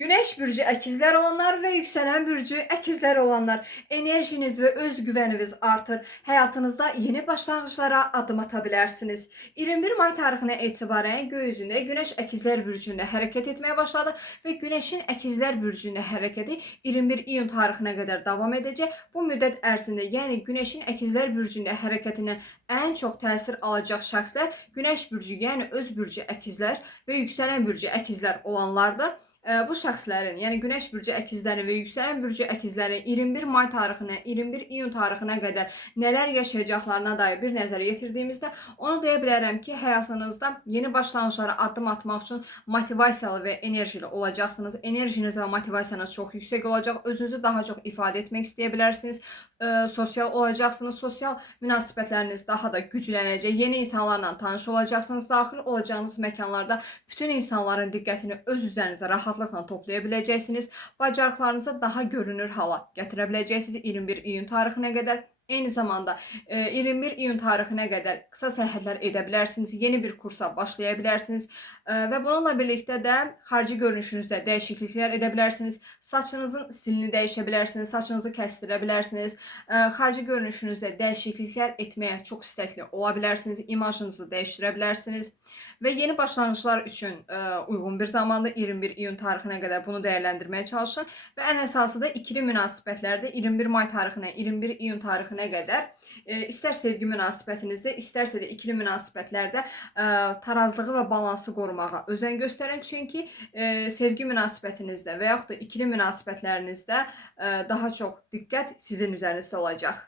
Güneş bürcü əkizlər olanlar və yüksələn bürcü əkizlər olanlar, enerjiniz və öz güvəniniz artır. Həyatınızda yeni başlanğıclara addım ata bilərsiniz. 21 may tarixindən etibarən göy üzündə Günəş əkizlər bürcündə hərəkət etməyə başladı və Günəşin əkizlər bürcündə hərəkəti 21 iyun tarixinə qədər davam edəcək. Bu müddət ərzində, yəni Günəşin əkizlər bürcündə hərəkətindən ən çox təsir alacaq şəxslər Günəş bürcü, yəni öz bürcü əkizlər və yüksələn bürcü əkizlər olanlardır. Bu şəxslərin, yəni Günəş bürcü əkizlərin və yüksələn bürcü əkizlərin 21 may tarixindən 21 iyun tarixinə qədər nələr yaşayacaqlarına dair bir nəzər yetirdiyimizdə onu deyə bilərəm ki, həyatınızda yeni başlanğıclara addım atmaq üçün motivasiyalı və enerjili olacaqsınız. Enerjiniz və motivasiyanız çox yüksək olacaq. Özünüzü daha çox ifadə etmək istəyə bilərsiniz. Sosial olacaqsınız. Sosial münasibətləriniz daha da güclənəcək. Yeni insanlarla tanış olacaqsınız. Daxil olacağınız məkanlarda bütün insanların diqqətini öz üzərinizə rahatlıqla toplaya biləcəksiniz. Bacarıqlarınızı daha görünür hala gətirə biləcəksiniz 21 iyun tarixinə qədər. Eyni zamanda 21 iyun tarixinə qədər qısa səyahətlər edə bilərsiniz. Yeni bir kursa başlaya bilərsiniz. Və bununla birlikdə də xarici görünüşünüzdə dəyişikliklər edə bilərsiniz. Saçınızın stilini dəyişə bilərsiniz. Saçınızı kəstirə bilərsiniz. Xarici görünüşünüzdə dəyişikliklər etməyə çox istəkli ola bilərsiniz. İmajınızı dəyişdirə bilərsiniz. Və yeni başlanğıclar üçün uyğun bir zamanda 21 iyun tarixinə qədər bunu dəyərləndirməyə çalışın. Və ən əsası da ikili münasibətlərdə 21 may tarixindən 21 iyun tarixinə qədər istər sevgi münasibətinizdə, istərsə də ikili münasibətlərdə tarazlığı və balansı qorumağa özən göstərin. Çünki sevgi münasibətinizdə və yaxud da ikili münasibətlərinizdə daha çox diqqət sizin üzərinizdə olacaq.